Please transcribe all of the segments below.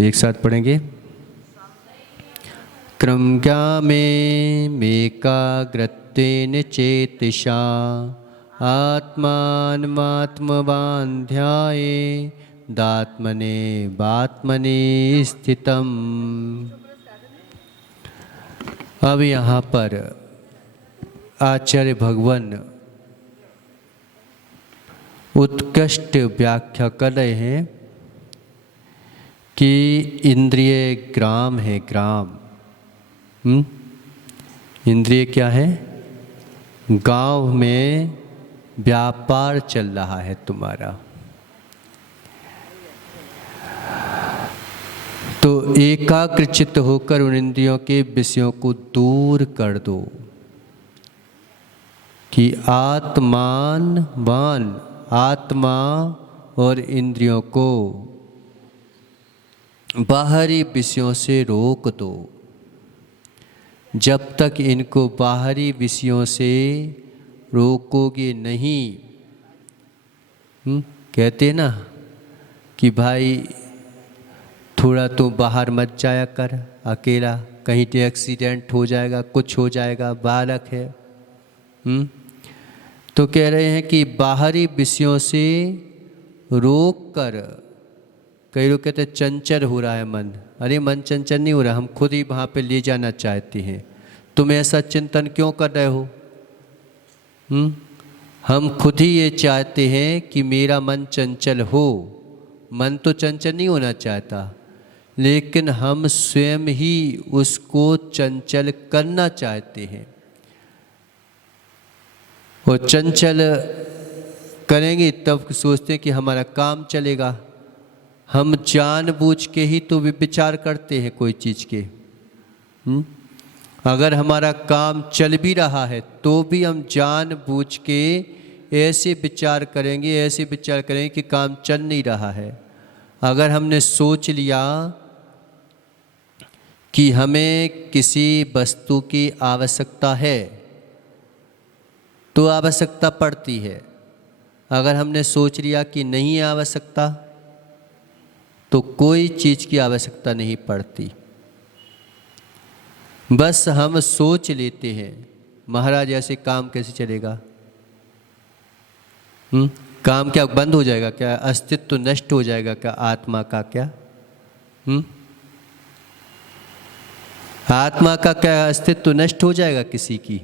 एक साथ पढ़ेंगे। क्रम्यामेकाग्रत्वेन चेतसा आत्मानमात्मवान् ध्यायेदात्मने बात्मने स्थितम्। अब यहाँ पर आचार्य भगवान उत्कृष्ट व्याख्या कर रहे हैं कि इंद्रिय ग्राम है, ग्राम। इंद्रिय क्या है? गांव में व्यापार चल रहा है तुम्हारा। तो एकाग्रचित्त होकर उन इंद्रियों के विषयों को दूर कर दो कि आत्मान आत्मा और इंद्रियों को बाहरी विषयों से रोक दो। जब तक इनको बाहरी विषयों से रोकोगे नहीं, कहते ना कि भाई थोड़ा तो बाहर मत जाया कर अकेला, कहीं तो एक्सीडेंट हो जाएगा, कुछ हो जाएगा, बालक है। तो कह रहे हैं कि बाहरी विषयों से रोक कर, कई लोग कहते हैं चंचल हो रहा है मन। अरे मन चंचल नहीं हो रहा, हम खुद ही वहाँ पे ले जाना चाहते हैं। तुम ऐसा चिंतन क्यों कर रहे हो? हम खुद ही ये चाहते हैं कि मेरा मन चंचल हो। मन तो चंचल नहीं होना चाहता, लेकिन हम स्वयं ही उसको चंचल करना चाहते हैं। और चंचल करेंगे तब सोचते हैं कि हमारा काम चलेगा। हम जानबूझ के ही तो विचार करते हैं कोई चीज़ के। अगर हमारा काम चल भी रहा है तो भी हम जानबूझ के ऐसे विचार करेंगे कि काम चल नहीं रहा है। अगर हमने सोच लिया कि हमें किसी वस्तु की आवश्यकता है तो आवश्यकता पड़ती है। अगर हमने सोच लिया कि नहीं आवश्यकता तो कोई चीज़ की आवश्यकता नहीं पड़ती। बस हम सोच लेते हैं। महाराज ऐसे काम कैसे चलेगा? काम क्या बंद हो जाएगा? क्या अस्तित्व तो नष्ट हो जाएगा? क्या आत्मा का क्या? आत्मा का क्या अस्तित्व तो नष्ट हो जाएगा किसी की?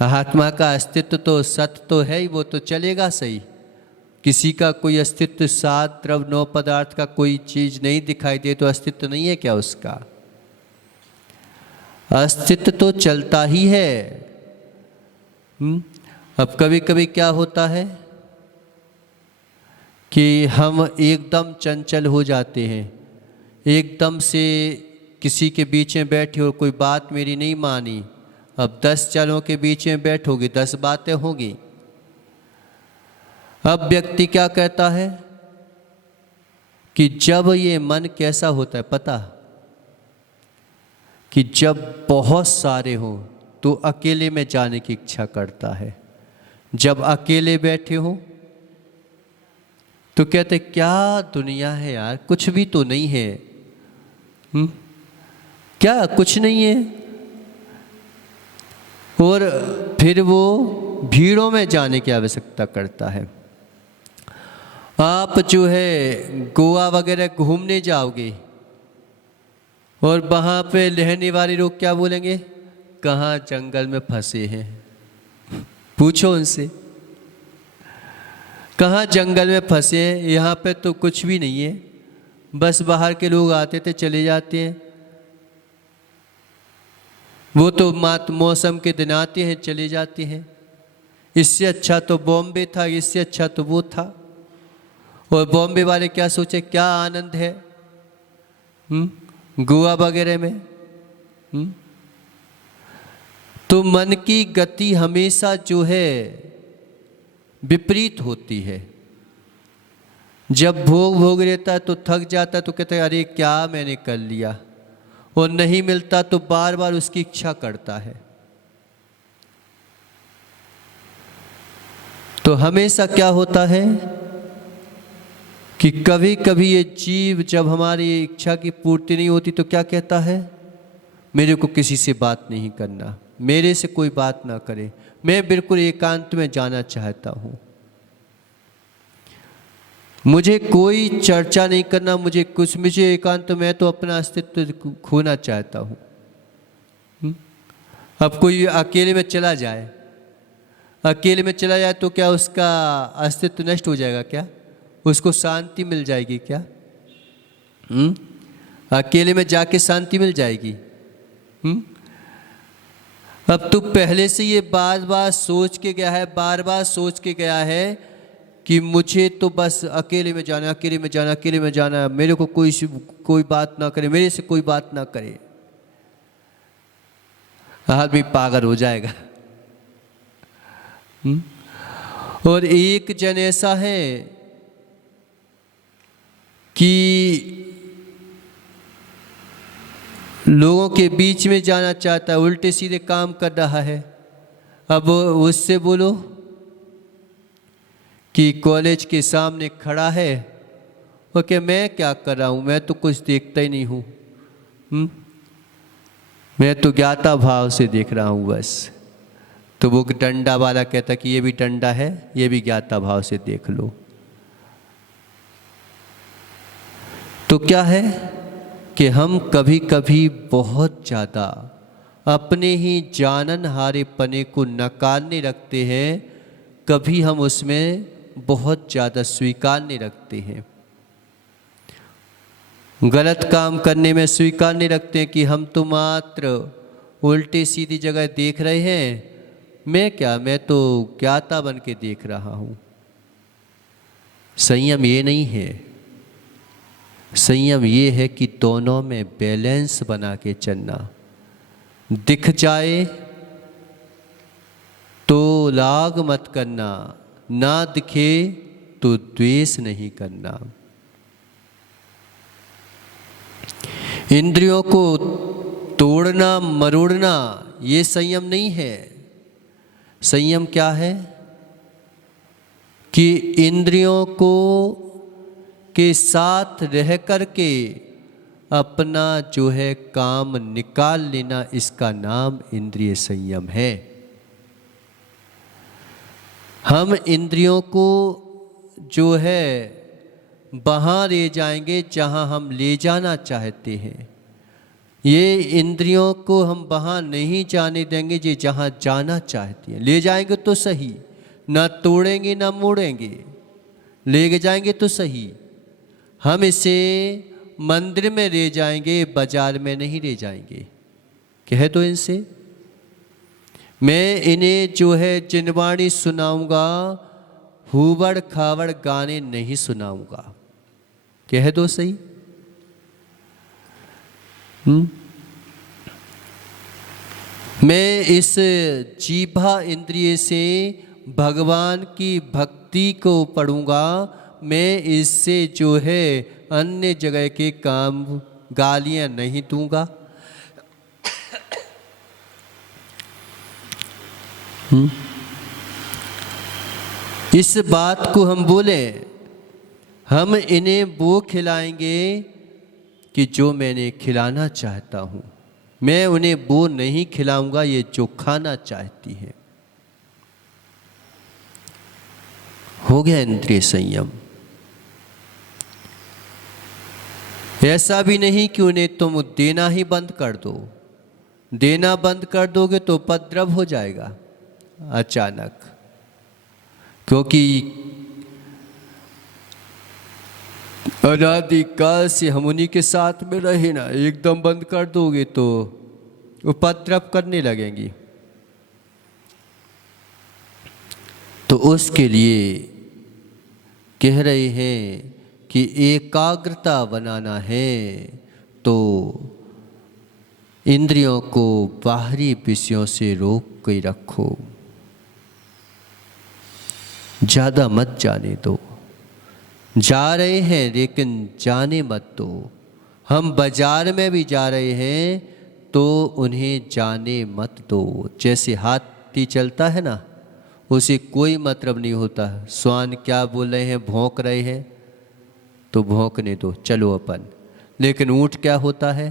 आत्मा का अस्तित्व तो सत्य तो है ही, वो तो चलेगा सही। किसी का कोई अस्तित्व, सात द्रव्य नौ पदार्थ का कोई चीज नहीं दिखाई दे तो अस्तित्व नहीं है क्या उसका? अस्तित्व तो चलता ही है। अब कभी कभी क्या होता है कि हम एकदम चंचल हो जाते हैं। एकदम से किसी के बीच में बैठे और कोई बात मेरी नहीं मानी। अब 10 चलों के बीच में बैठोगे, 10 बातें होगी। अब व्यक्ति क्या कहता है कि जब ये मन कैसा होता है पता, कि जब बहुत सारे हो तो अकेले में जाने की इच्छा करता है। जब अकेले बैठे हो तो कहते क्या दुनिया है यार, कुछ भी तो नहीं है। क्या कुछ नहीं है? और फिर वो भीड़ों में जाने की आवश्यकता करता है। आप जो है गोवा वगैरह घूमने जाओगे और वहाँ पे रहने वाले लोग क्या बोलेंगे? कहाँ जंगल में फंसे हैं। पूछो उनसे, कहाँ जंगल में फंसे हैं? यहाँ पे तो कुछ भी नहीं है, बस बाहर के लोग आते थे चले जाते हैं। वो तो मौसम के दिन आते हैं चले जाते हैं। इससे अच्छा तो बॉम्बे था, इससे अच्छा तो वो था। और बॉम्बे वाले क्या सोचे, क्या आनंद है गोवा वगैरह में। तो मन की गति हमेशा जो है विपरीत होती है। जब भोग लेता है तो थक जाता है तो कहता है अरे क्या मैंने कर लिया, और नहीं मिलता तो बार बार उसकी इच्छा करता है। तो हमेशा क्या होता है कि कभी कभी ये जीव जब हमारी इच्छा की पूर्ति नहीं होती तो क्या कहता है, मेरे को किसी से बात नहीं करना, मेरे से कोई बात ना करे, मैं बिल्कुल एकांत में जाना चाहता हूँ, मुझे कोई चर्चा नहीं करना, मुझे एकांत, मैं तो अपना अस्तित्व खोना चाहता हूँ। अब कोई अकेले में चला जाए, अकेले में चला जाए तो क्या उसका अस्तित्व नष्ट हो जाएगा क्या? उसको शांति मिल जाएगी क्या? अकेले में जाके शांति मिल जाएगी? अब तू पहले से ये बार बार सोच के गया है, बार बार सोच के गया है कि मुझे तो बस अकेले में जाना, अकेले में जाना, अकेले में जाना, मेरे को कोई बात ना करे, मेरे से कोई बात ना करे, आदमी पागल हो जाएगा। और एक जन ऐसा है कि लोगों के बीच में जाना चाहता है, उल्टे सीधे काम कर रहा है। अब उससे बोलो कि कॉलेज के सामने खड़ा है, ओके मैं क्या कर रहा हूँ, मैं तो कुछ देखता ही नहीं हूँ, मैं तो ज्ञाता भाव से देख रहा हूँ बस। तो वो डंडा वाला कहता कि ये भी डंडा है, ये भी ज्ञाता भाव से देख लो। तो क्या है कि हम कभी कभी बहुत ज़्यादा अपने ही जानन हारे पने को नकारने रखते हैं, कभी हम उसमें बहुत ज़्यादा स्वीकारने रखते हैं। गलत काम करने में स्वीकारने रखते हैं कि हम तो मात्र उल्टी सीधी जगह देख रहे हैं, मैं क्या, मैं तो ज्ञाता बन के देख रहा हूँ। संयम ये नहीं है, संयम ये है कि दोनों में बैलेंस बना के चलना। दिख जाए तो लाग मत करना, ना दिखे तो द्वेष नहीं करना। इंद्रियों को तोड़ना मरोड़ना ये संयम नहीं है। संयम क्या है कि इंद्रियों को के साथ रह कर के अपना जो है काम निकाल लेना, इसका नाम इंद्रिय संयम है। हम इंद्रियों को जो है वहाँ ले जाएंगे जहाँ हम ले जाना चाहते हैं, ये इंद्रियों को हम वहाँ नहीं जाने देंगे जे जहाँ जाना चाहती हैं। ले जाएंगे तो सही, ना तोड़ेंगे ना मोड़ेंगे, ले जाएंगे तो सही। हम इसे मंदिर में ले जाएंगे, बाजार में नहीं ले जाएंगे। कह दो इनसे, मैं इन्हें जो है जिनवाणी सुनाऊंगा, हुबड़ खावड़ गाने नहीं सुनाऊंगा। कह दो सही। मैं इस जीभा इंद्रिय से भगवान की भक्ति को पढ़ूंगा, मैं इससे जो है अन्य जगह के काम गालियां नहीं दूंगा। इस बात को हम बोले, हम इन्हें वो खिलाएंगे कि जो मैंने खिलाना चाहता हूँ, मैं उन्हें वो नहीं खिलाऊंगा ये जो खाना चाहती है। हो गया इंद्रिय संयम। ऐसा भी नहीं कि उन्हें तुम देना ही बंद कर दो। देना बंद कर दोगे तो उपद्रव हो जाएगा अचानक, क्योंकि अनादिकाल से हम उन्हीं के साथ में रहे ना। एकदम बंद कर दोगे तो उपद्रव करने लगेंगी। तो उसके लिए कह रहे हैं कि एकाग्रता बनाना है तो इंद्रियों को बाहरी विषयों से रोक के रखो, ज़्यादा मत जाने दो। जा रहे हैं लेकिन जाने मत दो। हम बाजार में भी जा रहे हैं तो उन्हें जाने मत दो। जैसे हाथी चलता है ना, उसे कोई मतलब नहीं होता श्वान क्या बोल रहे हैं, भौंक रहे हैं, तो भौंकने दो, चलो अपन। लेकिन ऊँट क्या होता है,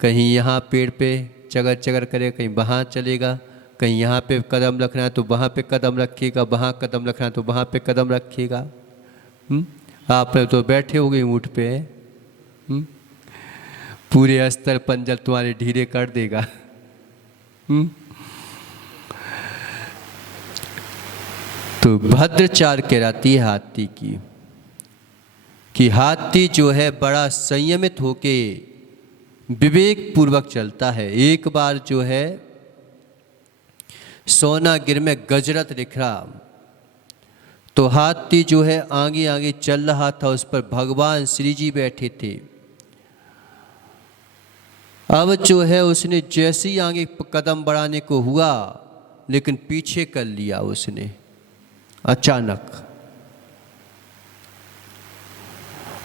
कहीं यहाँ पेड़ पे चगर चगर करे, कहीं वहाँ चलेगा, कहीं यहाँ पे कदम रखना है तो वहाँ पे कदम रखिएगा, वहाँ कदम रखना है तो वहाँ पे कदम रखिएगा। आप तो बैठे हो गए ऊँट पे, पूरे अस्तर पंजर तुम्हारे ढीले कर देगा। तो भद्रचार कहलाती है हाथी की, कि हाथी जो है बड़ा संयमित होके विवेक पूर्वक चलता है। एक बार जो है सोनागिर में गजरत दिखा, तो हाथी जो है आगे आगे चल रहा था, उस पर भगवान श्री जी बैठे थे। अब जो है उसने जैसे ही आगे कदम बढ़ाने को हुआ, लेकिन पीछे कर लिया उसने अचानक।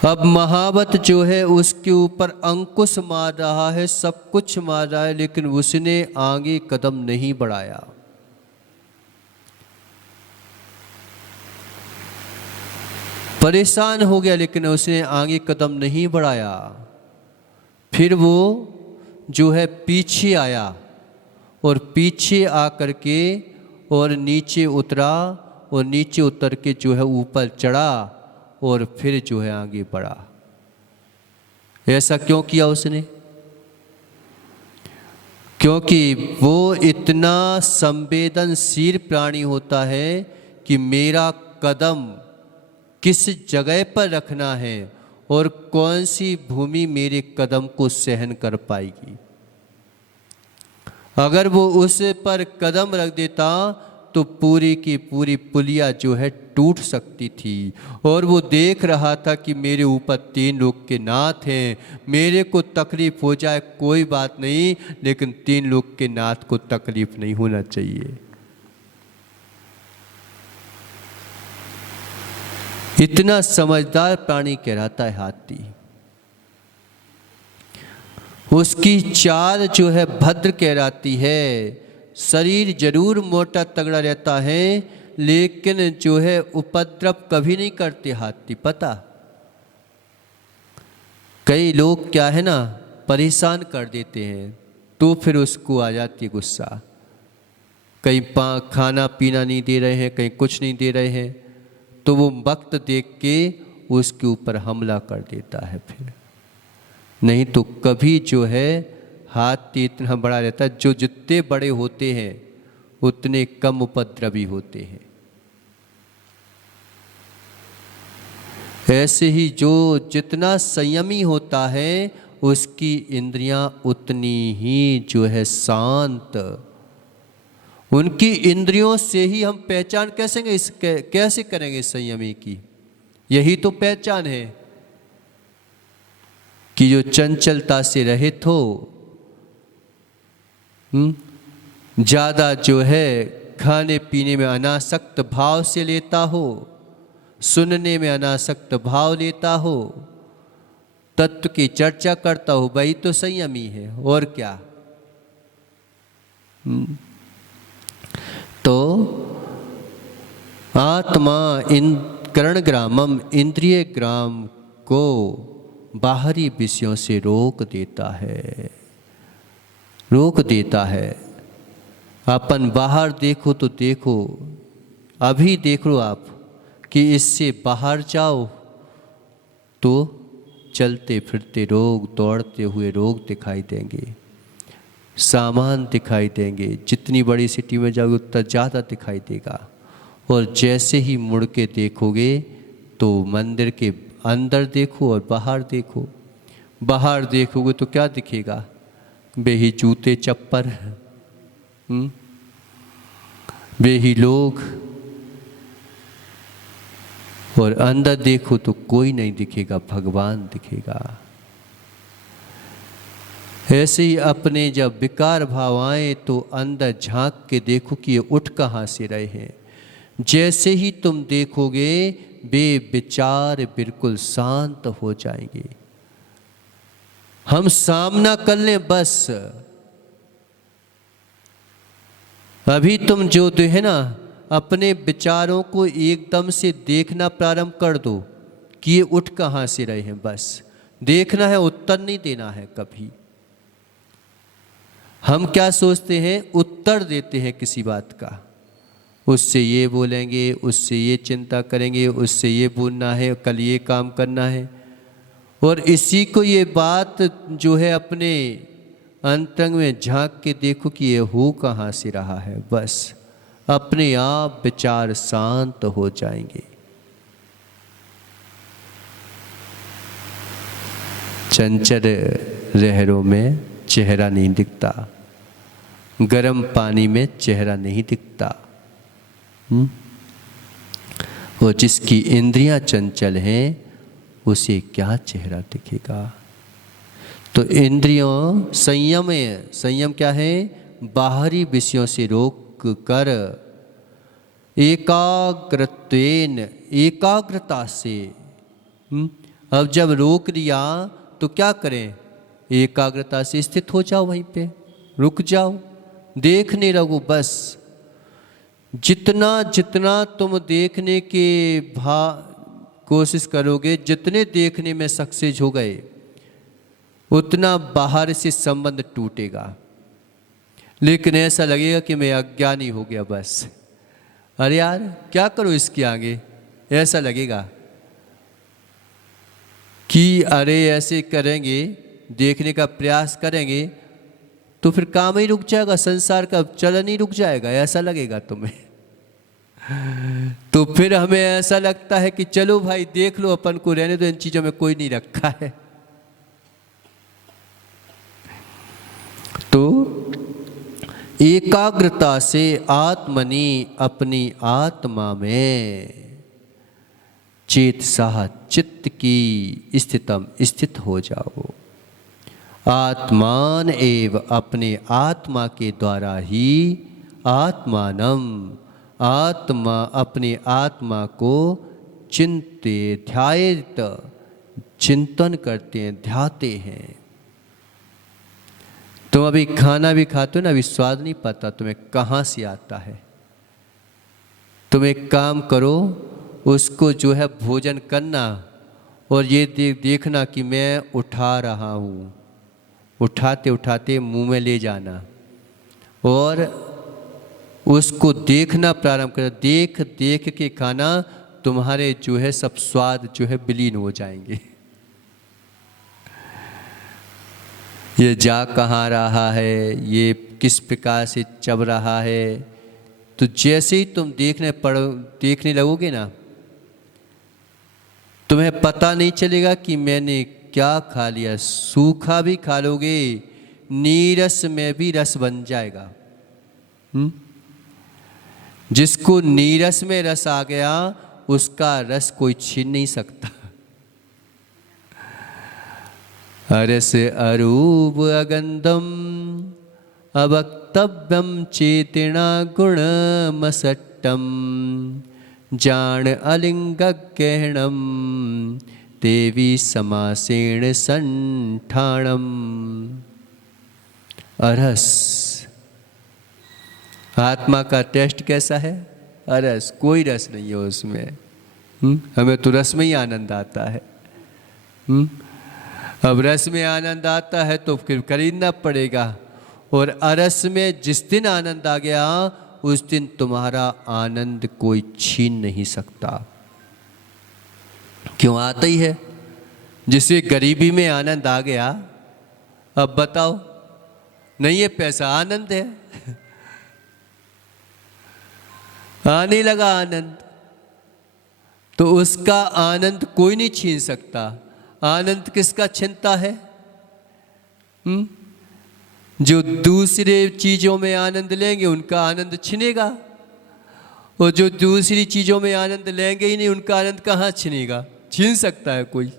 अब महावत जो है उसके ऊपर अंकुश मार रहा है, सब कुछ मार रहा है, लेकिन उसने आगे कदम नहीं बढ़ाया। परेशान हो गया, लेकिन उसने आगे कदम नहीं बढ़ाया। फिर वो जो है पीछे आया, और पीछे आकर के और नीचे उतरा, और नीचे उतर के जो है ऊपर चढ़ा, और फिर जो है आगे बढ़ा। ऐसा क्यों किया उसने? क्योंकि वो इतना संवेदनशील प्राणी होता है कि मेरा कदम किस जगह पर रखना है और कौन सी भूमि मेरे कदम को सहन कर पाएगी। अगर वो उस पर कदम रख देता तो पूरी की पूरी पुलिया जो है टूट सकती थी। और वो देख रहा था कि मेरे ऊपर 3 लोग के नाथ हैं, मेरे को तकलीफ हो जाए कोई बात नहीं, लेकिन 3 लोग के नाथ को तकलीफ नहीं होना चाहिए। इतना समझदार प्राणी कहलाता है हाथी। उसकी चाल जो है भद्र कहलाती है। शरीर जरूर मोटा तगड़ा रहता है, लेकिन जो है उपद्रव कभी नहीं करते हाथी। पता, कई लोग क्या है ना, परेशान कर देते हैं, तो फिर उसको आ जाती है गुस्सा। कहीं खाना पीना नहीं दे रहे हैं, कहीं कुछ नहीं दे रहे हैं, तो वो वक्त देख के उसके ऊपर हमला कर देता है। फिर नहीं तो कभी जो है हाथी इतना बड़ा रहता है, जो जितने बड़े होते हैं उतने कम उपद्रवी होते हैं। ऐसे ही जो जितना संयमी होता है उसकी इंद्रियां उतनी ही जो है शांत। उनकी इंद्रियों से ही हम पहचान कैसे करेंगे संयमी की? यही तो पहचान है कि जो चंचलता से रहित हो, ज्यादा जो है खाने पीने में अनासक्त भाव से लेता हो, सुनने में अनासक्त भाव लेता हो, तत्व की चर्चा करता हो, वही तो संयमी है। और क्या? तो आत्मा इन करणग्रामम, इंद्रिय ग्राम को बाहरी विषयों से रोक देता है, रोक देता है। अपन बाहर देखो तो देखो, अभी देख लो आप कि इससे बाहर जाओ तो चलते फिरते रोग, दौड़ते हुए रोग दिखाई देंगे, सामान दिखाई देंगे। जितनी बड़ी सिटी में जाओगे उतना ज़्यादा दिखाई देगा। और जैसे ही मुड़ के देखोगे तो मंदिर के अंदर देखो और बाहर देखो। बाहर देखोगे तो क्या दिखेगा? बेही जूते चप्पल, बेही लोग। और अंदर देखो तो कोई नहीं दिखेगा, भगवान दिखेगा। ऐसे ही अपने जब विकार भाव आए तो अंदर झांक के देखो कि ये उठ कहाँ से रहे हैं। जैसे ही तुम देखोगे वे विचार बिल्कुल शांत हो जाएंगे। हम सामना कर लें बस। अभी तुम जो है ना, अपने विचारों को एकदम से देखना प्रारंभ कर दो कि ये उठ कहाँ से रहे हैं, बस देखना है, उत्तर नहीं देना है कभी। हम क्या सोचते हैं, उत्तर देते हैं किसी बात का, उससे ये बोलेंगे, उससे ये चिंता करेंगे, उससे ये बोलना है, कल ये काम करना है। और इसी को ये बात जो है अपने अंतरंग में झांक के देखो कि ये हो कहाँ से रहा है, बस अपने आप विचार शांत हो जाएंगे। चंचल लहरों में चेहरा नहीं दिखता, गर्म पानी में चेहरा नहीं दिखता। और जिसकी इंद्रियां चंचल हैं उसे क्या चेहरा दिखेगा। तो इंद्रियों संयम है। संयम क्या है, बाहरी विषयों से रोक कर एकाग्रत्वेन, एकाग्रता से। अब जब रोक लिया तो क्या करें, एकाग्रता से स्थित हो जाओ, वहीं पे रुक जाओ, देखने लगो। बस जितना जितना तुम देखने के कोशिश करोगे, जितने देखने में सक्सेस हो गए, उतना बाहर से संबंध टूटेगा। लेकिन ऐसा लगेगा कि मैं अज्ञानी हो गया, बस अरे यार क्या करो इसके आगे, ऐसा लगेगा कि अरे ऐसे करेंगे, देखने का प्रयास करेंगे तो फिर काम ही रुक जाएगा, संसार का चलन ही रुक जाएगा, ऐसा लगेगा तुम्हें। तो फिर हमें ऐसा लगता है कि चलो भाई देख लो, अपन को रहने दो, इन चीजों में कोई नहीं रखा है। तो एकाग्रता से आत्मनि, अपनी आत्मा में चेत साह, चित्त की स्थितम, स्थित हो जाओ। आत्मान एव, अपने आत्मा के द्वारा ही, आत्मानम, आत्मा, अपने आत्मा को चिंते, ध्यायेत, चिंतन करते हैं, ध्याते हैं। तुम अभी खाना भी खाते हो ना, अभी स्वाद नहीं पता तुम्हें कहाँ से आता है। तुम एक काम करो, उसको जो है भोजन करना और ये देखना कि मैं उठा रहा हूँ, उठाते उठाते मुंह में ले जाना और उसको देखना प्रारंभ कर। देख देख के खाना, तुम्हारे जो है सब स्वाद जो है विलीन हो जाएंगे। ये जा कहाँ रहा है, ये किस प्रकार से चब रहा है, तो जैसे ही तुम देखने लगोगे ना, तुम्हें पता नहीं चलेगा कि मैंने क्या खा लिया। सूखा भी खा लोगे, नीरस में भी रस बन जाएगा। जिसको नीरस में रस आ गया, उसका रस कोई छीन नहीं सकता। अरस अरूप अगंधम अवक्तव्यम चेतना गुणमसट्टम जान अलिंग गहणम देवी समासेण संठाणम। अरस, आत्मा का टेस्ट कैसा है, अरस, कोई रस नहीं है उसमें। हमें तो रस में ही आनंद आता है। अब रस में आनंद आता है तो फिर खरीदना पड़ेगा। और अरस में जिस दिन आनंद आ गया, उस दिन तुम्हारा आनंद कोई छीन नहीं सकता। क्यों आता ही है। जिसे गरीबी में आनंद आ गया, अब बताओ, नहीं है पैसा, आनंद है, आने लगा आनंद, तो उसका आनंद कोई नहीं छीन सकता। आनंद किसका छिनता है? जो दूसरे चीजों में आनंद लेंगे उनका आनंद छिनेगा, और जो दूसरी चीजों में आनंद लेंगे ही नहीं, उनका आनंद कहाँ छिनेगा? छीन सकता है कोई?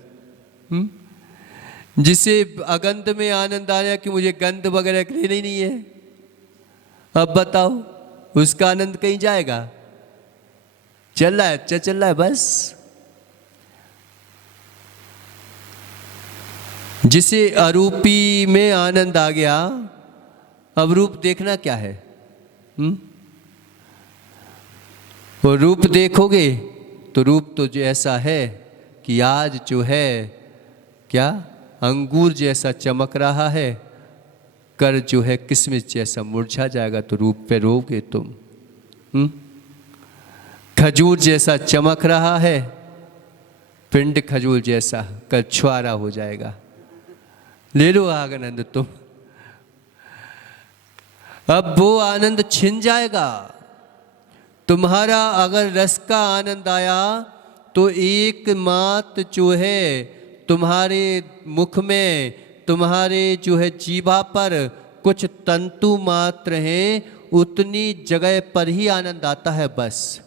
जिसे अगंध में आनंद आया कि मुझे गंध वगैरह लेना ही नहीं है, अब बताओ उसका आनंद कहीं जाएगा? चल रहा है, अच्छा चल रहा है बस। जिसे अरूपी में आनंद आ गया, अब रूप देखना क्या है? और रूप देखोगे तो रूप तो जो ऐसा है कि आज जो है क्या अंगूर जैसा चमक रहा है, कर जो है किशमिश जैसा मुरझा जाएगा, तो रूप पे रोगे तुम। खजूर जैसा चमक रहा है, पिंड खजूर जैसा कल छुआरा हो जाएगा। ले लो आनंद तुम। अब वो आनंद छिन जाएगा। तुम्हारा अगर रस का आनंद आया तो एकमात्र जो है तुम्हारे मुख में, तुम्हारे जो है जीभा पर कुछ तंतु मात्र हैं, उतनी जगह पर ही आनंद आता है बस।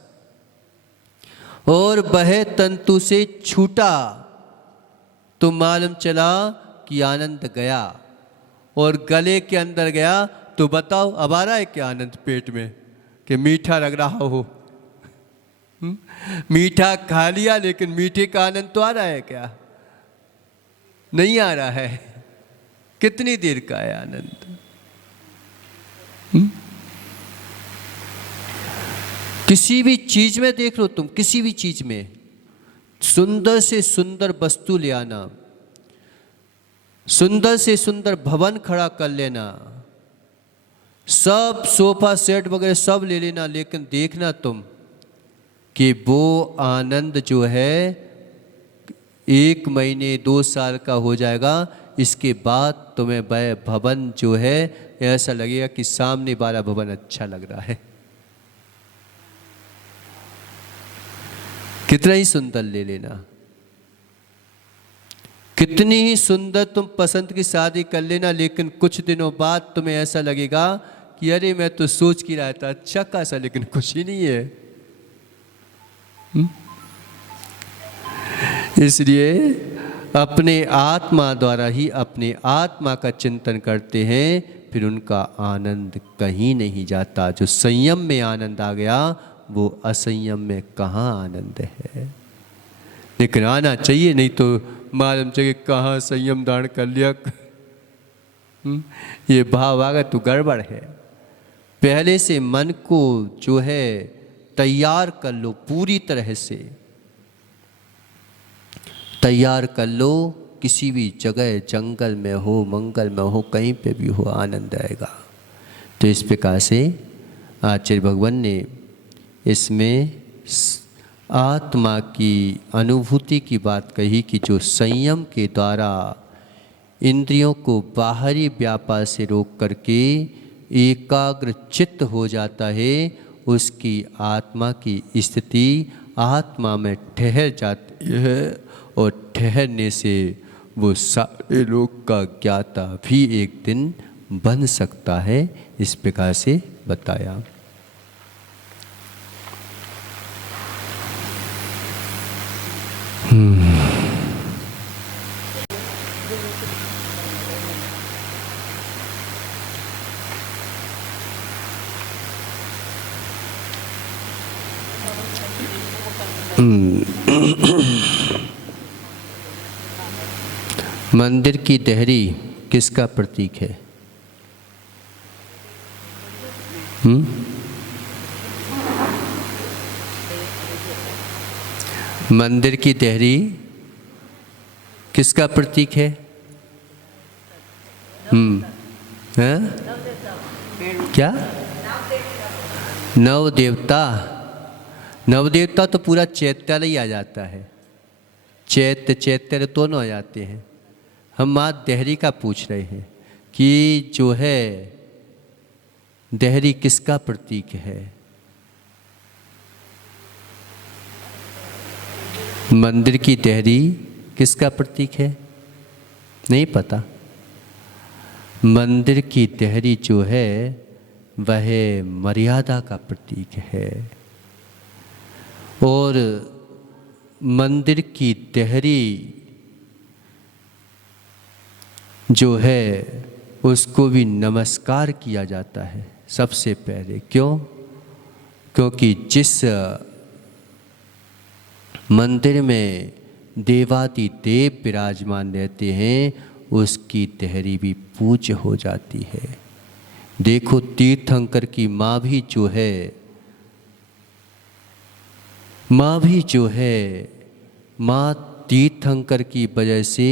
और वह तंतु से छूटा तो मालूम चला कि आनंद गया, और गले के अंदर गया तो बताओ अब आ रहा है क्या आनंद पेट में, कि मीठा लग रहा हो। मीठा खा लिया लेकिन मीठे का आनंद तो आ रहा है क्या? नहीं आ रहा है। कितनी देर का है आनंद? किसी भी चीज में देख लो तुम, किसी भी चीज में सुंदर से सुंदर वस्तु ले आना, सुंदर से सुंदर भवन खड़ा कर लेना, सब सोफा सेट वगैरह सब ले लेना, लेकिन देखना तुम कि वो आनंद जो है 1 महीने 2 साल का हो जाएगा। इसके बाद तुम्हें वह भवन जो है ऐसा लगेगा कि सामने वाला भवन अच्छा लग रहा है। कितना ही सुंदर ले लेना, कितनी ही सुंदर तुम पसंद की शादी कर लेना, लेकिन कुछ दिनों बाद तुम्हें ऐसा लगेगा कि अरे मैं तो सोच की रहा था अच्छा खासा, लेकिन कुछ ही नहीं है। इसलिए अपने आत्मा द्वारा ही अपने आत्मा का चिंतन करते हैं, फिर उनका आनंद कहीं नहीं जाता। जो संयम में आनंद आ गया वो असंयम में कहाँ आनंद है। लेकिन आना चाहिए, नहीं तो मालूम चाहिए कहाँ संयम धारण कर लिया। ये भाव आ गया तो गड़बड़ है। पहले से मन को जो है तैयार कर लो, पूरी तरह से तैयार कर लो। किसी भी जगह, जंगल में हो, मंगल में हो, कहीं पे भी हो, आनंद आएगा। तो इस प्रकार से आचार्य भगवान ने इसमें आत्मा की अनुभूति की बात कही कि जो संयम के द्वारा इंद्रियों को बाहरी व्यापार से रोक करके एकाग्र चित्त हो जाता है, उसकी आत्मा की स्थिति आत्मा में ठहर जाती है, और ठहरने से वो सारे लोक का ज्ञाता भी एक दिन बन सकता है। इस प्रकार से बताया। मंदिर की देहरी किसका प्रतीक है? मंदिर की देहरी किसका प्रतीक है? है? क्या? नव देवता। नव देवता तो पूरा चैत्यालय ही आ जाता है। चैत्य चैत्य दोनों आ जाते हैं। हम माँ देहरी का पूछ रहे हैं कि जो है देहरी किसका प्रतीक है? मंदिर की देहरी किसका प्रतीक है? नहीं पता। मंदिर की देहरी जो है वह मर्यादा का प्रतीक है, और मंदिर की देहरी जो है उसको भी नमस्कार किया जाता है सबसे पहले। क्यों? क्योंकि जिस मंदिर में देवादि देव विराजमान रहते हैं उसकी देहरी भी पूज्य हो जाती है। देखो तीर्थंकर की माँ भी जो है, माँ तीर्थंकर की वजह से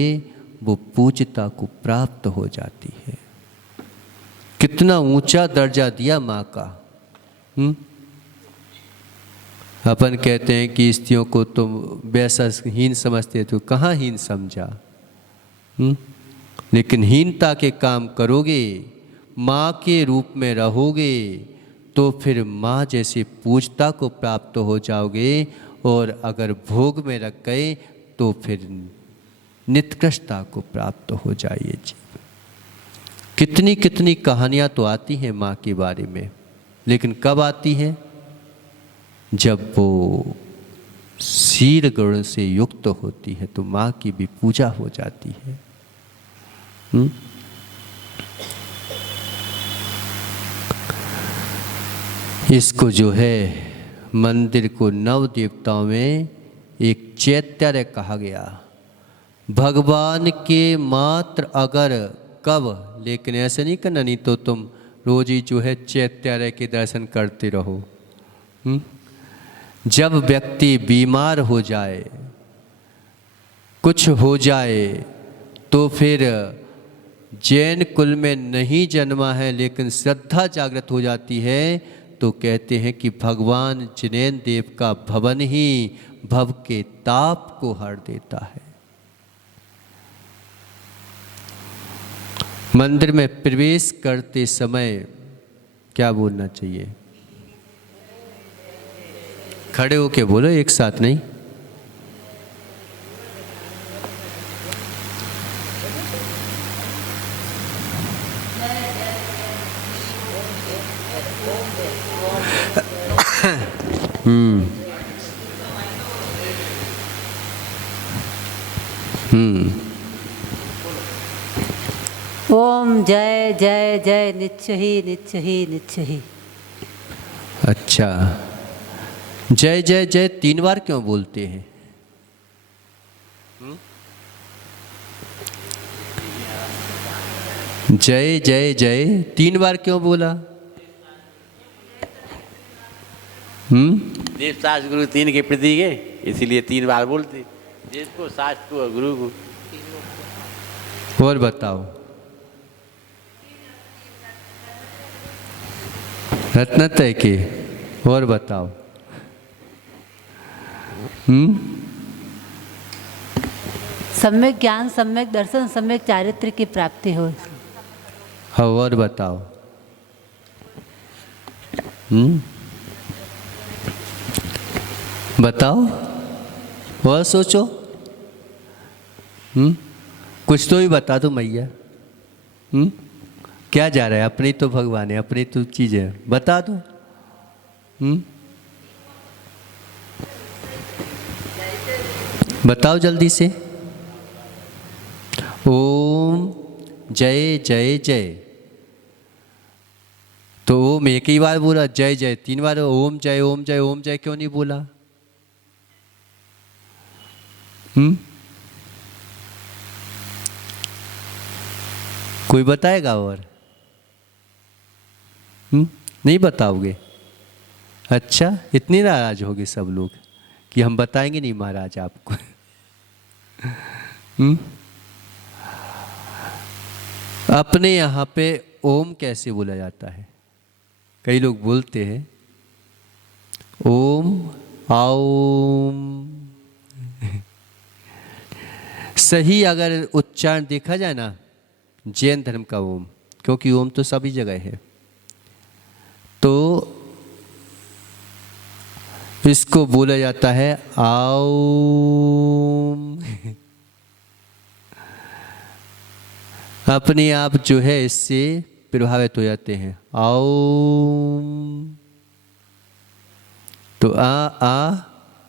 वो पूज्यता को प्राप्त हो जाती है। कितना ऊंचा दर्जा दिया माँ का। अपन कहते हैं कि स्त्रियों को तुम वैसा हीन समझते, तो कहाँ हीन समझा। लेकिन हीनता के काम करोगे, माँ के रूप में रहोगे, तो फिर माँ जैसी पूज्यता को प्राप्त हो जाओगे। और अगर भोग में रख गए तो फिर निकृष्टता को प्राप्त हो जाइए जी। कितनी कितनी कहानियाँ तो आती हैं माँ के बारे में, लेकिन कब आती है? जब वो शील गुण से युक्त होती है तो माँ की भी पूजा हो जाती है। इसको जो है मंदिर को नव देवताओं में एक चैत्य कहा गया। भगवान के मात्र अगर कब, लेकिन ऐसे नहीं करना, नहीं तो तुम रोज ही जो है चैत्य के दर्शन करते रहो। जब व्यक्ति बीमार हो जाए, कुछ हो जाए, तो फिर जैन कुल में नहीं जन्मा है लेकिन श्रद्धा जागृत हो जाती है, तो कहते हैं कि भगवान जिनेन्द्र देव का भवन ही भव के ताप को हर देता है। मंदिर में प्रवेश करते समय क्या बोलना चाहिए? खड़े होके बोलो, एक साथ नहीं। ओम जय जय जय नित्य ही नित्य ही नित्य ही। अच्छा, जय जय जय 3 बार क्यों बोलते हैं? जय जय जय 3 बार क्यों बोला? देव शास्त्र गुरु 3 के प्रतीक है, इसीलिए 3 बार बोलते, देश को, शास्त्र को और गुरु को। और बताओ रत्नत्रय के, और बताओ। सम्यक ज्ञान, सम्यक दर्शन, सम्यक चारित्र की प्राप्ति हो। हाँ, और बताओ। बताओ और सोचो। कुछ तो ही बता दो मैया। क्या जा रहा है? अपनी तो भगवान है, अपनी तो चीज है, बता दो। बताओ जल्दी से। ओम जय जय जय। तो ओम एक ही बार बोला, जय जय 3 बार। ओम जय ओम जय ओम जय क्यों नहीं बोला? कोई बताएगा? और नहीं बताओगे? अच्छा, इतनी नाराज होगे सब लोग कि हम बताएंगे नहीं महाराज आपको। अपने यहाँ पे ओम कैसे बोला जाता है? कई लोग बोलते हैं ओम आओम। सही अगर उच्चारण देखा जाए ना, जैन धर्म का ओम, क्योंकि ओम तो सभी जगह है, तो इसको बोला जाता है आओम। अपने आप जो है इससे प्रभावित हो जाते हैं। आओम तो आ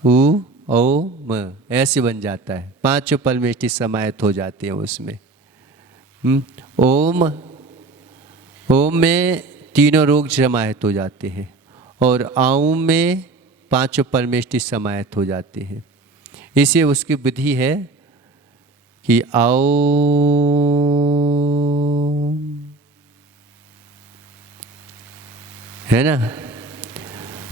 उ ओ म ऐसे बन जाता है। 5 परमेष्टि समाहित हो जाते हैं उसमें। ओम, ओम में 3 रोग समाहित हो जाते हैं, और आऊम में 5 परमेष्टि समाहित हो जाते हैं। इसे उसकी विधि है कि आओ, है ना।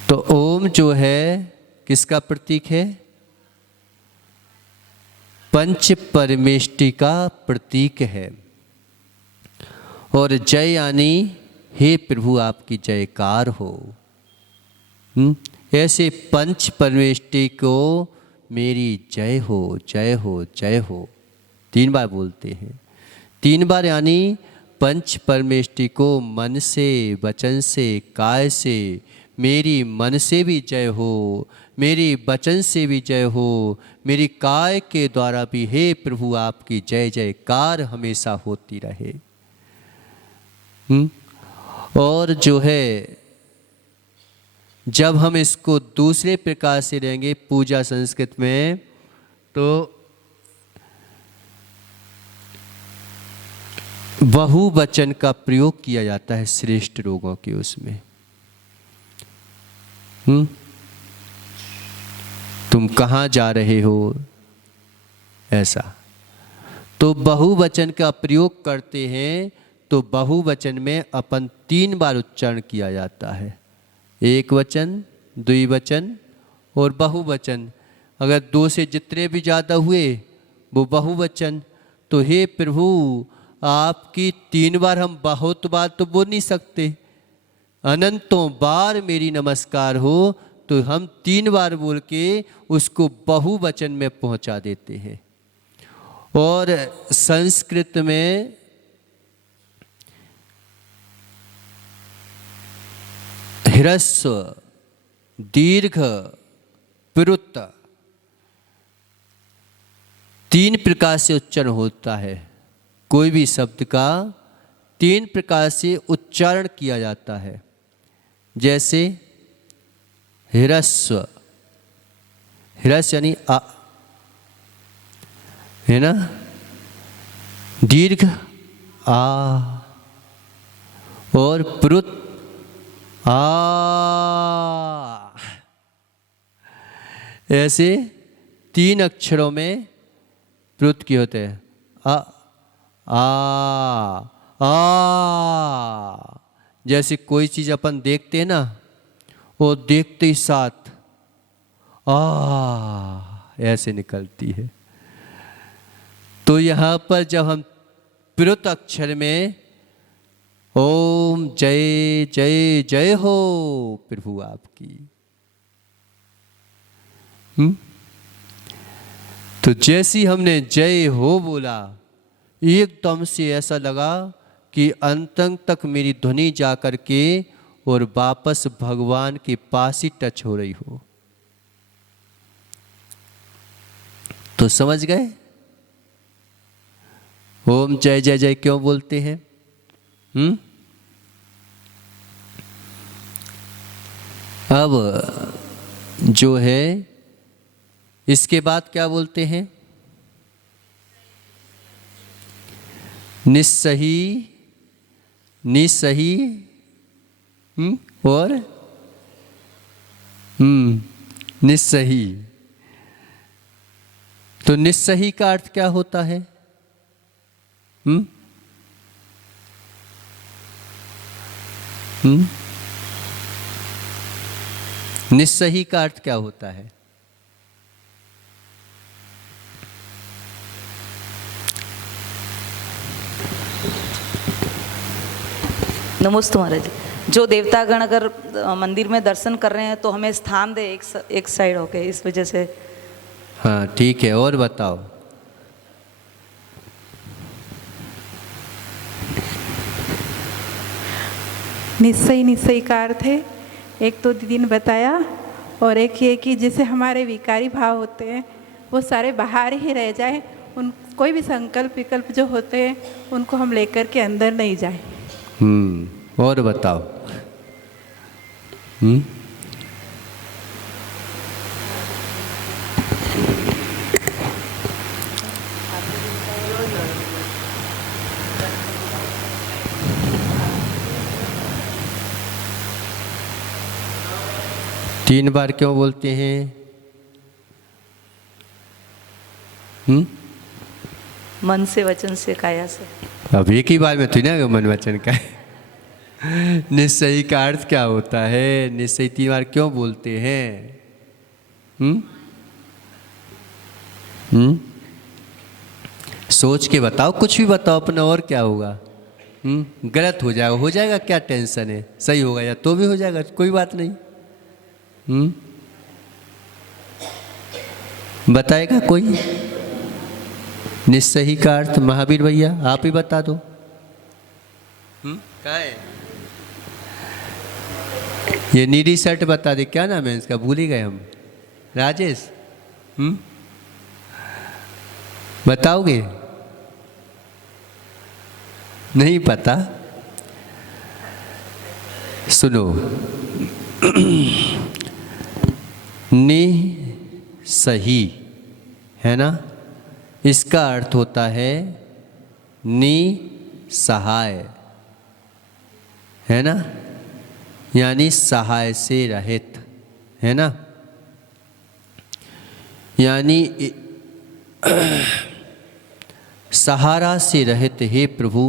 तो ओम जो है किसका प्रतीक है? पंच परमेष्टि का प्रतीक है। और जय यानी हे प्रभु आपकी जयकार हो। ऐसे पंच परमेष्टि को मेरी जय हो, जय हो, जय हो 3 बार बोलते हैं। 3 बार यानी पंच परमेष्टि को मन से, वचन से, काय से, मेरी मन से भी जय हो, मेरी वचन से भी जय हो, मेरी काय के द्वारा भी हे प्रभु आपकी जय जयकार हमेशा होती रहे। और जो है जब हम इसको दूसरे प्रकार से लेंगे पूजा संस्कृत में, तो बहुवचन का प्रयोग किया जाता है श्रेष्ठ लोगों के उसमें। तुम कहाँ जा रहे हो, ऐसा। तो बहुवचन का प्रयोग करते हैं तो बहुवचन में अपन 3 बार उच्चारण किया जाता है। एक वचन, द्विवचन और बहुवचन। अगर 2 से जितने भी ज़्यादा हुए वो बहुवचन। तो हे प्रभु आपकी 3 बार हम बहुत बार तो बोल नहीं सकते, अनंतों बार मेरी नमस्कार हो, तो हम 3 बार बोल के उसको बहुवचन में पहुंचा देते हैं। और संस्कृत में ह्रस्व, दीर्घ, पृत 3 प्रकार से उच्चारण होता है। कोई भी शब्द का 3 प्रकार से उच्चारण किया जाता है। जैसे ह्रस्व, ह्रस्व यानी आ, है ना। दीर्घ आ, और पृत आ। ऐसे 3 अक्षरों में पृत की होते हैं। आ। जैसे कोई चीज अपन देखते हैं ना, वो देखते ही साथ ऐसे निकलती है। तो यहाँ पर जब हम पृत अक्षर में ओम जय जय जय हो प्रभु आपकी, तो जैसी हमने जय हो बोला, एकदम से ऐसा लगा कि अंतंग तक मेरी ध्वनि जाकर के और वापस भगवान के पास ही टच हो रही हो। तो समझ गए ओम जय जय जय क्यों बोलते हैं? अब जो है इसके बाद क्या बोलते हैं? निस्सही, निस्सही और निस्सही। तो निस्सही का अर्थ क्या होता है? निस्सही का अर्थ क्या होता है? नमस्ते महाराज जी। जो देवतागण अगर मंदिर में दर्शन कर रहे हैं तो हमें स्थान दे एक साइड होके, इस वजह से। हाँ ठीक है, और बताओ। निश्चय, निश्चय का अर्थ है, एक तो दीदी ने बताया, और एक ये कि जैसे हमारे विकारी भाव होते हैं वो सारे बाहर ही रह जाए, उन कोई भी संकल्प विकल्प जो होते हैं उनको हम लेकर के अंदर नहीं जाए। और बताओ। तीन बार क्यों बोलते हैं? मन से, वचन से, काया से। अब एक ही बार में तो ना मन वचन का। निश्चय का अर्थ क्या होता है? निश्चय 3 बार क्यों बोलते हैं? सोच के बताओ, कुछ भी बताओ अपना, और क्या होगा। गलत हो जाएगा क्या टेंशन है, सही होगा या तो भी हो जाएगा, कोई बात नहीं। बताएगा कोई? निस्सही का अर्थ महावीर भैया आप ही बता दो। कहाँ है ये नीली शर्ट? बता दे क्या नाम है इसका, भूल ही गए हम। राजेश, बताओगे? नहीं पता? सुनो, निसही है ना, इसका अर्थ होता है निसहाय, है ना, यानी सहाय से रहित, है ना, यानी सहारा से रहित। हे प्रभु,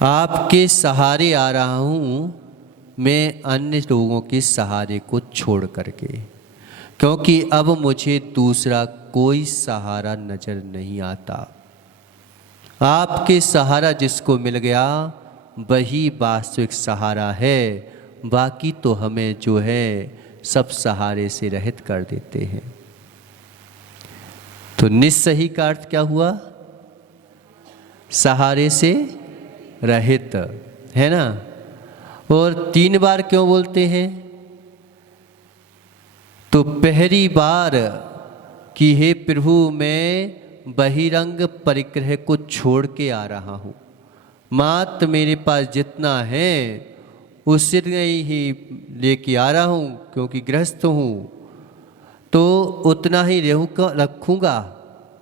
आपके सहारे आ रहा हूँ मैं अन्य लोगों के सहारे को छोड़ करके, क्योंकि अब मुझे दूसरा कोई सहारा नजर नहीं आता। आपके सहारा जिसको मिल गया वही वास्तविक सहारा है, बाकी तो हमें जो है सब सहारे से रहित कर देते हैं। तो निस्सही का अर्थ क्या हुआ? सहारे से रहित, है ना। और 3 बार क्यों बोलते हैं? तो पहली बार कि हे प्रभु मैं बहिरंग परिग्रह को छोड़ के आ रहा हूँ, मात्र मेरे पास जितना है उससे ही लेके आ रहा हूँ, क्योंकि गृहस्थ हूँ तो उतना ही रखूँगा।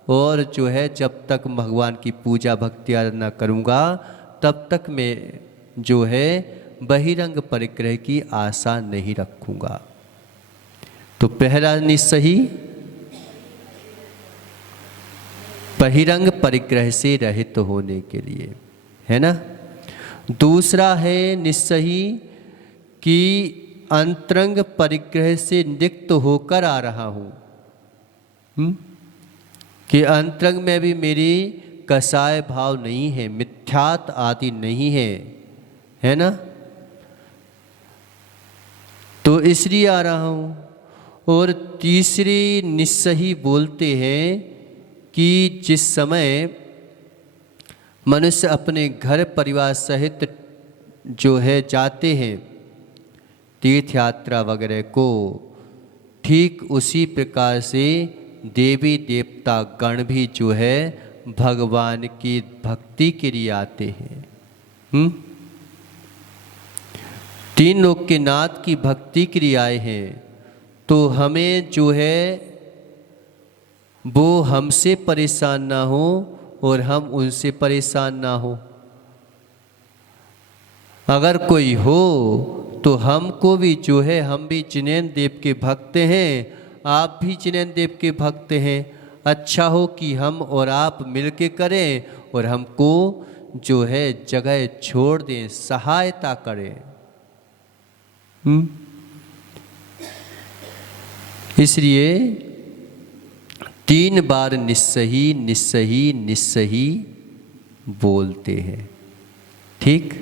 और जो है जब तक भगवान की पूजा भक्ति आराधना करूँगा तब तक मैं जो है बहिरंग परिग्रह की आशा नहीं रखूँगा। तो पहला निस्सही बहिरंग परिग्रह से रहित होने के लिए, है ना। दूसरा है निस्सही कि अंतरंग परिग्रह से निक्त होकर आ रहा हूँ, कि अंतरंग में भी मेरी कसाय भाव नहीं है, मिथ्यात आदि नहीं है, है ना। तो इसलिए आ रहा हूँ। और तीसरी निस्सही बोलते हैं कि जिस समय मनुष्य अपने घर परिवार सहित जो है जाते हैं तीर्थ यात्रा वगैरह को, ठीक उसी प्रकार से देवी देवता गण भी जो है भगवान की भक्ति के लिए आते हैं। 3 लोक के नाथ की भक्ति के लिए आए हैं, तो हमें जो है वो हमसे परेशान ना हो और हम उनसे परेशान ना हो। अगर कोई हो तो हमको भी जो है, हम भी जिनेन्द्र देव के भक्त हैं, आप भी जिनेन्द्र देव के भक्त हैं। अच्छा हो कि हम और आप मिलके करें और हमको जो है जगह छोड़ दें, सहायता करें। इसलिए 3 बार निस्सही निस्सही निस्सही बोलते हैं, ठीक।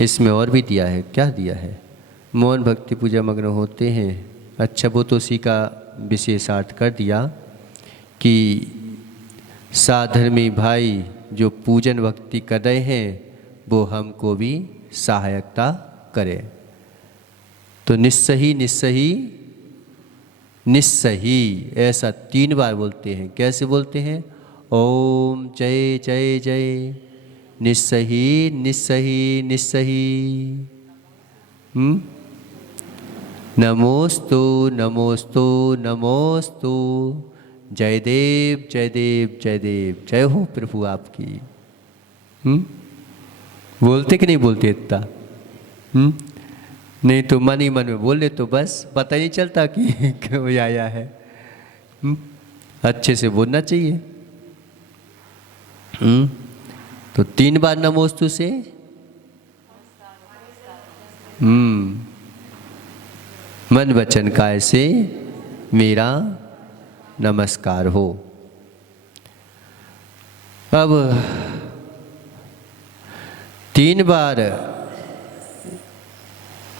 इसमें और भी दिया है, क्या दिया है? मौन भक्ति पूजा मग्न होते हैं। अच्छा, वो तो उसी का विशेषार्थ कर दिया कि साधर्मी भाई जो पूजन भक्ति कर रहे हैं वो हमको भी सहायता करें। तो निस्सही निस्सही निस्सही ऐसा 3 बार बोलते हैं। कैसे बोलते हैं? ओम जय जय जय निस्सही निस्सही निस्सही, नमोस्तु नमोस्तु नमोस्तु, जय देव जय देव जय देव, जय हो प्रभु आपकी। बोलते कि नहीं बोलते इतना? नहीं तो मन ही मन में बोल ले तो बस पता ही नहीं चलता कि कोई आया है। अच्छे से बोलना चाहिए। तो 3 बार नमोस्तु से मन वचन काया से मेरा नमस्कार हो। अब 3 बार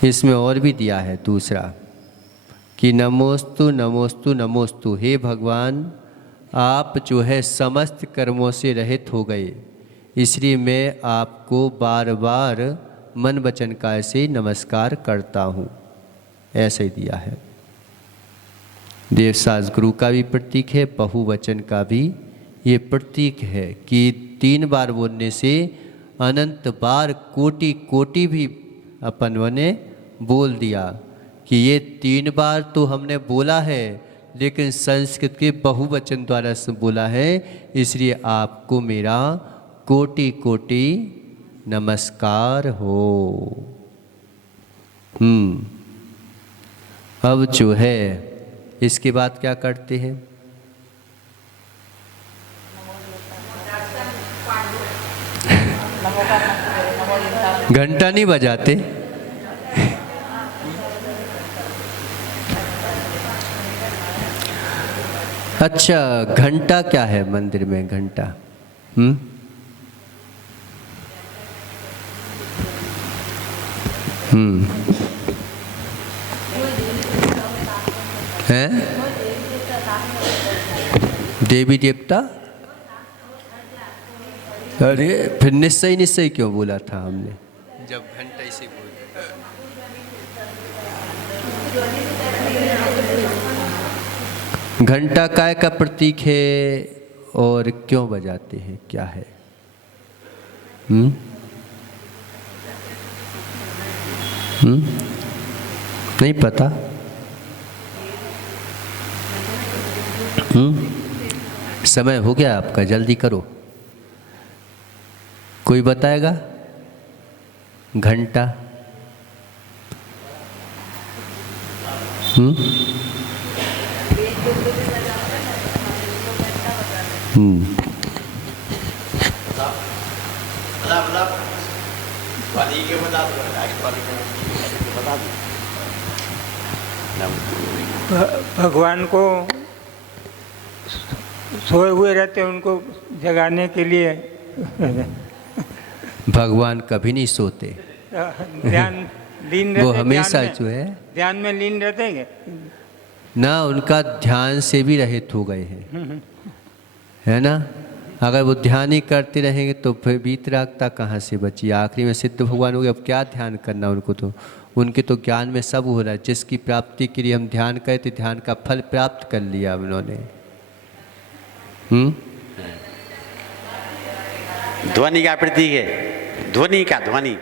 इसमें और भी दिया है दूसरा कि नमोस्तु नमोस्तु नमोस्तु, हे भगवान आप जो है समस्त कर्मों से रहित हो गए, इसलिए मैं आपको बार बार मन वचन काया से नमस्कार करता हूँ। ऐसे ही दिया है। देवसास गुरु का भी प्रतीक है, बहुवचन का भी ये प्रतीक है कि 3 बार बोलने से अनंत बार कोटि कोटि भी अपन ने बोल दिया कि ये 3 बार तो हमने बोला है, लेकिन संस्कृत के बहुवचन द्वारा से बोला है, इसलिए आपको मेरा कोटि कोटि नमस्कार हो। अब जो है इसके बाद क्या करते हैं? घंटा नहीं बजाते? अच्छा, घंटा क्या है मंदिर में? घंटा है देवी देवता। अरे फिर निश्चय निश्चय क्यों बोला था हमने जब घंटा इसे बोल? घंटा काय का प्रतीक है और क्यों बजाते हैं, क्या है? नहीं पता? समय हो गया आपका, जल्दी करो। कोई बताएगा? घंटा भगवान को सोए हुए रहते हैं, उनको जगाने के लिए। भगवान कभी नहीं सोते, ध्यान लीन रहते, वो हमेशा जो है ध्यान में लीन रहते हैं ना, उनका ध्यान से भी रहित हो गए हैं, है ना। अगर वो ध्यान ही करते रहेंगे तो फिर वीतरागता कहाँ से बची? आखिरी में सिद्ध भगवान हो गए, अब क्या ध्यान करना उनको? तो उनके तो ज्ञान में सब हो रहा है। जिसकी प्राप्ति के लिए हम ध्यान करें तो ध्यान का फल प्राप्त कर लिया उन्होंने। ध्वनि का प्रतीक है, ध्वनि का ध्वनि।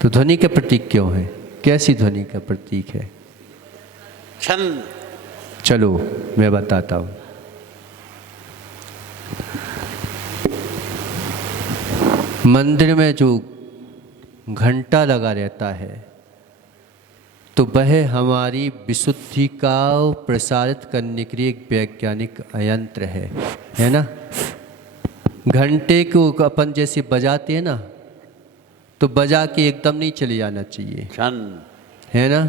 तो ध्वनि का प्रतीक क्यों है? कैसी ध्वनि का प्रतीक है? छंद। चलो मैं बताता हूँ। मंदिर में जो घंटा लगा रहता है तो वह हमारी विशुद्धि का प्रसारित करने के लिए एक वैज्ञानिक यंत्र है ना। घंटे को अपन जैसे बजाते हैं ना, तो बजा के एकदम नहीं चले जाना चाहिए, है ना।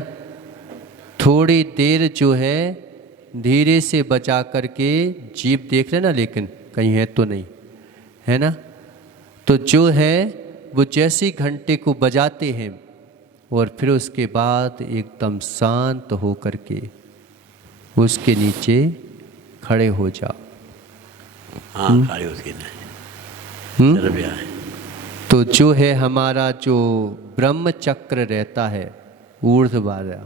थोड़ी देर जो है धीरे से बजा करके, जीभ देख लेना लेकिन कहीं है तो नहीं, है ना। तो जो है वो जैसे घंटे को बजाते हैं और फिर उसके बाद एकदम शांत हो करके उसके नीचे खड़े हो जाओ। हाँ, खड़े उसके नीचे। तो जो है हमारा जो ब्रह्म चक्र रहता है ऊर्ध्ववाला,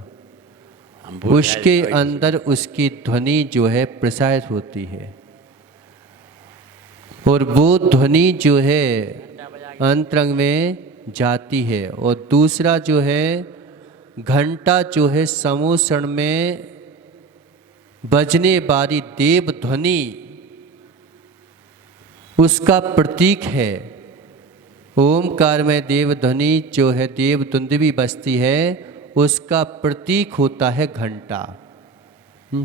उसके अंदर उसकी ध्वनि जो है प्रसारित होती है, और वो ध्वनि जो है अंतरंग में जाती है। और दूसरा जो है घंटा जो है समूषण में बजने वाली देव ध्वनि उसका प्रतीक है। ओमकार में देव ध्वनि जो है देव दुंदुभी बजती है, उसका प्रतीक होता है घंटा।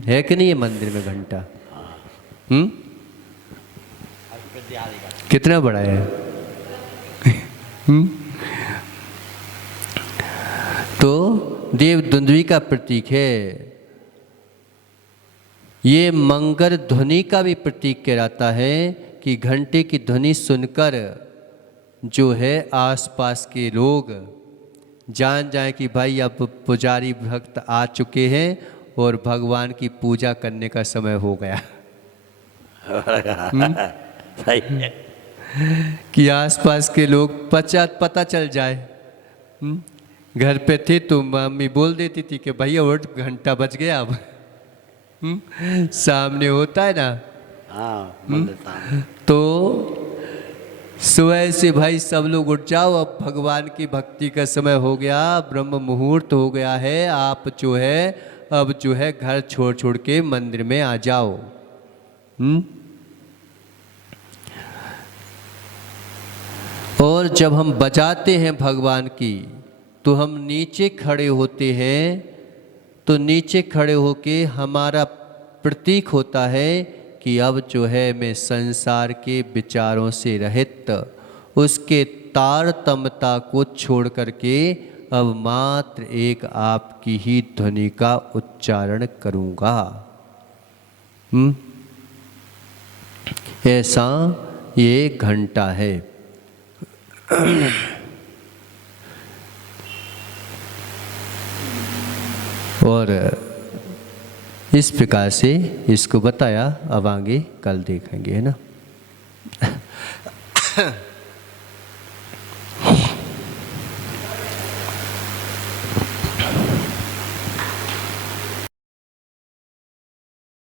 है कि नहीं है मंदिर में घंटा? कितना बड़ा है? तो देव दुंदुभी का प्रतीक है। ये मंगल ध्वनि का भी प्रतीक कहलाता है कि घंटे की ध्वनि सुनकर जो है आसपास के लोग जान जाएं कि भाई अब पुजारी भक्त आ चुके हैं और भगवान की पूजा करने का समय हो गया। सही है। कि आसपास के लोग पता चल जाए। घर पे थे तो मम्मी बोल देती थी कि भैया उठ घंटा बज गया अब। सामने होता है ना। तो सुबह से भाई सब लोग उठ जाओ, अब भगवान की भक्ति का समय हो गया, ब्रह्म मुहूर्त हो गया है, आप जो है अब जो है घर छोड़ छोड़ के मंदिर में आ जाओ। और जब हम बजाते हैं भगवान की तो हम नीचे खड़े होते हैं, तो नीचे खड़े होके हमारा प्रतीक होता है कि अब जो है मैं संसार के विचारों से रहित उसके तारतम्यता को छोड़ करके अब मात्र एक आपकी ही ध्वनि का उच्चारण करूँगा। ऐसा ये घंटा है। और इस प्रकार से इसको बताया, अब आगे कल देखेंगे, है ना।